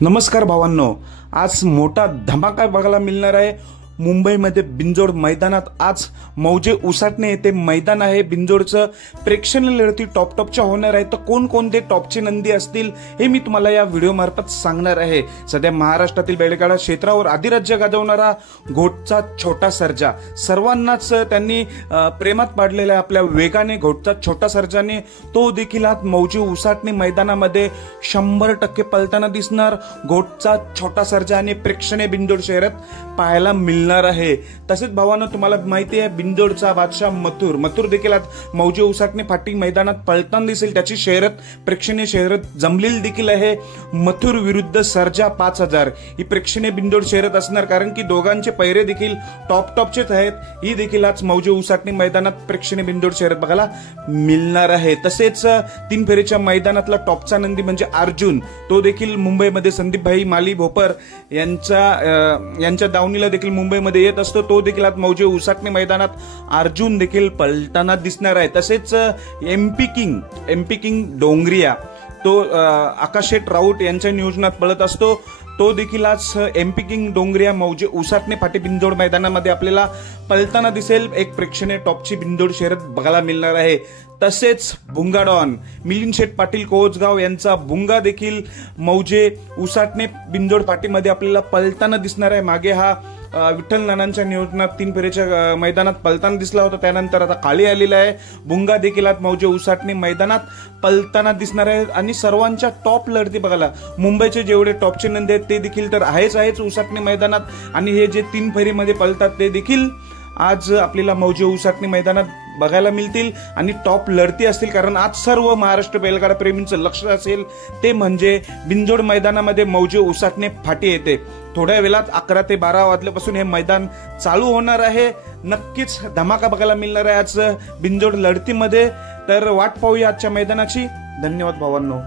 नमस्कार भावांनो, आज मोठा धमाका बघायला मिळणार आहे। मुंबईमध्ये बिंजोड मैदानात आज मौजे उसाटणे येथे मैदान आहे। बिंजोडचं प्रेक्षणीय लढती टॉपच्या होणार आहे। तर कोणकोणते टॉपचे नंदी असतील हे मी तुम्हाला या व्हिडिओ मार्फत सांगणार आहे। सध्या महाराष्ट्रातील बैलगाडा क्षेत्रावर अधिराज्य गाजवणारा घोटचा छोटा सर्जा, सर्वांनाच त्यांनी प्रेमात पाडलेला आहे आपल्या वेगाने। घोटचा छोटा सर्जाने तो देखील आज मौजे उसाटणे मैदानामध्ये 100% पळताना दिसणार। घोटचा छोटा सर्जा आणि प्रेक्षणीय बिंजोड शहरात पाहायला मिळणार आहे। तसेच भावांनो, तुम्हाला माहिती आहे बिंजोडचा बादशाह मथुर देखील आज मौजे उसाटणे फाटी मैदानात पळताना दिसेल। त्याची शर्यत प्रेक्षणीय शर्यत जमलेली देखील आहे। मथुर विरुद्ध सर्जा 5000 ही प्रेक्षणीय बिंजोड शर्यत असणार, कारण की दोघांचे पैरे देखील टॉपचेच आहेत। ही देखील आज मौजे उसाटणे मैदानात प्रेक्षणीय बिंजोड शर्यत बघायला मिळणार आहे। तसेच 3 फेरीच्या मैदानातला टॉपचा नंदी म्हणजे अर्जुन, तो देखील मुंबईमध्ये संदीप भाई माली भोपर यांच्या दावणीला देखील मुंबईमध्ये येत असतो। तो देखील आज मौजे उसाटणे मैदानात अर्जुन देखील पळताना दिसणार आहे। तसेच एमपी किंग डोंगरिया, तो आकाश शेठ राऊत यांच्या नियोजनात पळत असतो। तो देखील आज एमपी किंग डोंगरिया मौजे उसाटणे फाटी बिंजोड मैदानामध्ये आपल्याला पळताना दिसेल। एक प्रेक्षणीय टॉपची बिंजोड शर्यत बघायला मिळणार आहे। तसेच भुंगा डॉन मिलिंद शेठ पाटील कोचगाव यांचा भुंगा देखील मौजे उसाटणे बिंजोड फाटीमध्ये आपल्याला पळताना दिसणार आहे। मागे हा विठ्ठल नानांच्या नियोजनात 3 फेरीच्या मैदानात पळताना दिसला होता, त्यानंतर आता खाली आलेला आहे। भुंगा देखील आज मौजे उसाटणे मैदानात पळताना दिसणार आहे। आणि सर्वांच्या टॉप लढती बघायला मुंबईचे जेवढे टॉपचे नंदी आहेत ते देखील तर आहेच उसाटणे मैदानात, आणि हे जे 3 फेरीमध्ये पळतात ते देखील आज आपल्याला मौजे उसाटणे मैदानात बघायला मिळतील आणि टॉप लढती असतील। कारण आज सर्व महाराष्ट्र बैलगाडा प्रेमींचं लक्ष असेल ते म्हणजे बिंजोड मैदानामध्ये मौजे उसाटणे फाटी येते। थोड्या वेळात 11 ते 12 वाजल्यापासून हे मैदान चालू होणार आहे। नक्कीच धमाका बघायला मिळणार आहे आज बिंजोड लढतीमध्ये। तर वाट पाहूया आजच्या मैदानाची। धन्यवाद भावांनो।